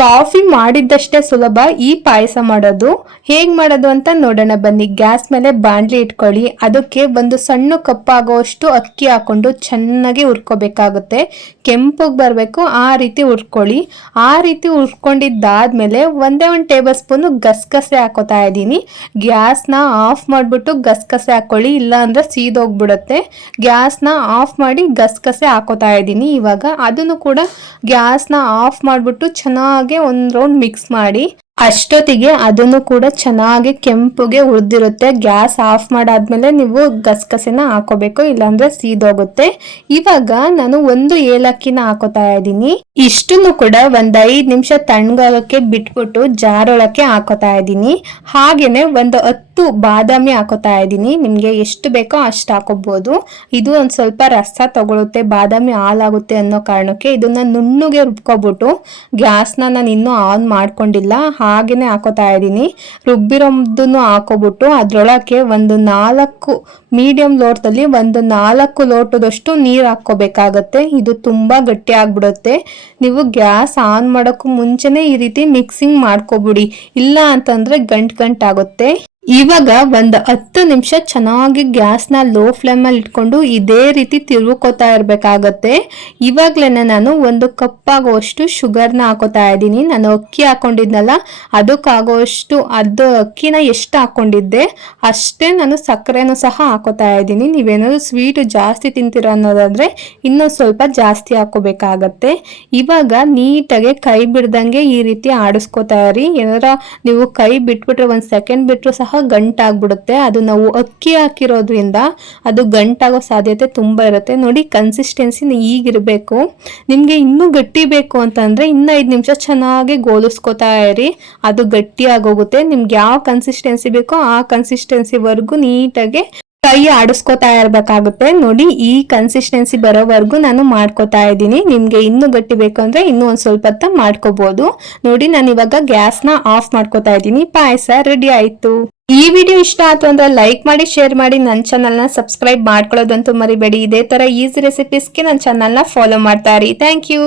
Coffee ಮಾಡಿದ್ದಷ್ಟೇ ಸುಲಭ, ಈ ಪಾಯಸ ಮಾಡೋದು. ಹೇಗೆ ಮಾಡೋದು ಅಂತ ನೋಡೋಣ ಬನ್ನಿ. ಗ್ಯಾಸ್ ಮೇಲೆ ಬಾಂಡ್ಲಿ ಇಟ್ಕೊಳ್ಳಿ. ಅದಕ್ಕೆ ಒಂದು ಸಣ್ಣ ಕಪ್ ಆಗೋಷ್ಟು ಅಕ್ಕಿ ಹಾಕೊಂಡು ಚೆನ್ನಾಗಿ ಹುರ್ಕೋಬೇಕಾಗುತ್ತೆ. ಕೆಂಪಗೆ ಬರಬೇಕು, ಆ ರೀತಿ ಉರ್ಕೊಳ್ಳಿ ಆ ರೀತಿ ಹುರ್ಕೊಂಡಿದ್ದಾದ್ಮೇಲೆ ಒಂದೇ ಒಂದು ಟೇಬಲ್ ಸ್ಪೂನು ಗಸಗಸೆ ಹಾಕೋತಾ ಇದ್ದೀನಿ. ಗ್ಯಾಸ್ನ ಆಫ್ ಮಾಡಿಬಿಟ್ಟು ಗಸಗಸೆ ಹಾಕೊಳ್ಳಿ. ಇಲ್ಲ ಅಂದ್ರೆ ಸೀದೋಗ್ಬಿಡುತ್ತೆ. ಗ್ಯಾಸ್ನ ಆಫ್ ಮಾಡಿ ಗಸಗಸೆ ಹಾಕೋತಾ ಇದ್ದೀನಿ ಇವಾಗ. ಅದನ್ನು ಕೂಡ ಗ್ಯಾಸ್ನ ಆಫ್ ಮಾಡಿಬಿಟ್ಟು ಚೆನ್ನಾಗಿ ಒಂದು ರೌಂಡ್ ಮಿಕ್ಸ್ ಮಾಡಿ ಅಷ್ಟೊತ್ತಿಗೆ ಅದನ್ನು ಕೂಡ ಚೆನ್ನಾಗಿ ಕೆಂಪುಗೆ ಹುರಿದಿರುತ್ತೆ. ಗ್ಯಾಸ್ ಆಫ್ ಮಾಡಾದ್ಮೇಲೆ ನೀವು ಗಸಗಸೆನ ಹಾಕೋಬೇಕು, ಇಲ್ಲಾಂದ್ರೆ ಸೀದೋಗುತ್ತೆ. ಇವಾಗ ನಾನು ಒಂದು ಏಲಕ್ಕಿನ ಹಾಕೋತಾ ಇದ್ದೀನಿ. ಇಷ್ಟನ್ನು ಕೂಡ ಒಂದ್ ಐದ್ ನಿಮಿಷ ತಣ್ಣಗಾಗಕ್ಕೆ ಬಿಟ್ಬಿಟ್ಟು ಜಾರೊಳಕ್ಕೆ ಹಾಕೋತಾ ಇದ್ದೀನಿ. ಹಾಗೇನೆ ಒಂದು ಹತ್ತು ಬಾದಾಮಿ ಹಾಕೋತಾ ಇದ್ದೀನಿ. ನಿಮಗೆ ಎಷ್ಟು ಬೇಕೋ ಅಷ್ಟು ಹಾಕೋಬೋದು. ಇದು ಒಂದು ಸ್ವಲ್ಪ ರಸ ತಗೊಳುತ್ತೆ, ಬಾದಾಮಿ ಹಾಲಾಗುತ್ತೆ ಅನ್ನೋ ಕಾರಣಕ್ಕೆ ಇದನ್ನು ನುಣ್ಣಗೆ ರುಬ್ಕೊಬಿಟ್ಟು ಗ್ಯಾಸ್ನ ನಾನು ಇನ್ನೂ ಆನ್ ಮಾಡ್ಕೊಂಡಿಲ್ಲ. ಹಾಗೇ ಹಾಕೋತಾ ಇದ್ದೀನಿ. ರುಬ್ಬಿರೋದನ್ನು ಹಾಕೋಬಿಟ್ಟು ಅದರೊಳಗೆ ಒಂದು ನಾಲ್ಕು ಮೀಡಿಯಂ ಲೋಟದಲ್ಲಿ ಒಂದು ನಾಲ್ಕು ಲೋಟದಷ್ಟು ನೀರು ಹಾಕ್ಕೋಬೇಕಾಗತ್ತೆ. ಇದು ತುಂಬ ಗಟ್ಟಿ ಆಗಿಬಿಡುತ್ತೆ. ನೀವು ಗ್ಯಾಸ್ ಆನ್ ಮಾಡೋಕ್ಕೂ ಮುಂಚೆನೇ ಈ ರೀತಿ ಮಿಕ್ಸಿಂಗ್ ಮಾಡ್ಕೊಬಿಡಿ. ಇಲ್ಲ ಅಂತಂದರೆ ಗಂಟು ಗಂಟ್ ಆಗುತ್ತೆ ಇವಾಗ ಒಂದು ಹತ್ತು ನಿಮಿಷ ಚೆನ್ನಾಗಿ ಗ್ಯಾಸ್ನ ಲೋ ಫ್ಲೇಮಲ್ಲಿ ಇಟ್ಕೊಂಡು ಇದೇ ರೀತಿ ತಿರುಗೋತಾ ಇರಬೇಕಾಗತ್ತೆ. ಇವಾಗಲೇ ನಾನು ಒಂದು ಕಪ್ ಆಗುವಷ್ಟು ಶುಗರ್ನ ಹಾಕೋತಾ ಇದ್ದೀನಿ. ನಾನು ಅಕ್ಕಿ ಹಾಕೊಂಡಿದ್ನಲ್ಲ ಅದಕ್ಕಾಗುವಷ್ಟು ಅದು ಅಕ್ಕಿನ ಎಷ್ಟು ಹಾಕೊಂಡಿದ್ದೆ, ಅಷ್ಟೇ ನಾನು ಸಕ್ಕರೆನೂ ಸಹ ಹಾಕೋತಾ ಇದ್ದೀನಿ. ನೀವೇನಾದ್ರು ಸ್ವೀಟ್ ಜಾಸ್ತಿ ತಿಂತೀರ ಅನ್ನೋದಾದ್ರೆ ಇನ್ನೂ ಸ್ವಲ್ಪ ಜಾಸ್ತಿ ಹಾಕೋಬೇಕಾಗತ್ತೆ ಇವಾಗ ನೀಟಾಗಿ ಕೈ ಬಿಡ್ದಂಗೆ ಈ ರೀತಿ ಆಡಿಸ್ಕೋತಾ ಇರಿ. ಏನಾರ ನೀವು ಕೈ ಬಿಟ್ಬಿಟ್ರೆ, ಒಂದು ಸೆಕೆಂಡ್ ಬಿಟ್ರು ಸಹ ಗಂಟಾಗ್ಬಿಡುತ್ತೆ. ಅದು ನಾವು ಅಕ್ಕಿ ಹಾಕಿರೋದ್ರಿಂದ ಅದು ಗಂಟಾಗೋ ಸಾಧ್ಯತೆ ತುಂಬಾ ಇರುತ್ತೆ. ನೋಡಿ ಕನ್ಸಿಸ್ಟೆನ್ಸಿ ಈಗಿರಬೇಕು. ನಿಮಗೆ ಇನ್ನೂ ಗಟ್ಟಿ ಬೇಕು ಅಂತಂದ್ರೆ ಇನ್ನೂ ಐದು ನಿಮಿಷ ಚೆನ್ನಾಗಿ ಗೋಲಿಸ್ಕೋತಾ ಇರಿ. ಅದು ಗಟ್ಟಿಯಾಗೋಗುತ್ತೆ. ನಿಮ್ಗೆ ಯಾವ ಕನ್ಸಿಸ್ಟೆನ್ಸಿ ಬೇಕೋ ಆ ಕನ್ಸಿಸ್ಟೆನ್ಸಿವರೆಗೂ ನೀಟಾಗಿ ಕೈ ಆಡಿಸ್ಕೋತಾ ಇರಬೇಕಾಗುತ್ತೆ. ನೋಡಿ, ಈ ಕನ್ಸಿಸ್ಟೆನ್ಸಿ ಬರೋವರೆಗೂ ನಾನು ಮಾಡ್ಕೋತಾ ಇದ್ದೀನಿ. ನಿಮಗೆ ಇನ್ನೂ ಗಟ್ಟಿ ಬೇಕು ಅಂದ್ರೆ ಇನ್ನೂ ಒಂದು ಸ್ವಲ್ಪ ಹೊತ್ತ ಮಾಡ್ಕೋಬೋದು. ನೋಡಿ ನಾನು ಇವಾಗ ಗ್ಯಾಸ್ನ ಆಫ್ ಮಾಡ್ಕೋತಾ ಇದ್ದೀನಿ. ಪಾಯಸ ರೆಡಿ ಆಯ್ತು. ಈ ವಿಡಿಯೋ ಇಷ್ಟ ಆಯ್ತು ಅಂದ್ರೆ ಲೈಕ್ ಮಾಡಿ, ಶೇರ್ ಮಾಡಿ ನನ್ನ ಚಾನಲ್ನ ಸಬ್ಸ್ಕ್ರೈಬ್ ಮಾಡ್ಕೊಳ್ಳೋದಂತೂ ಮರಿಬೇಡಿ. ಇದೇ ತರ ಈಸಿ ರೆಸಿಪೀಸ್ಗೆ ನನ್ನ ಚಾನಲ್ನ ಫಾಲೋ ಮಾಡ್ತಾ ಇರಿ. Thank you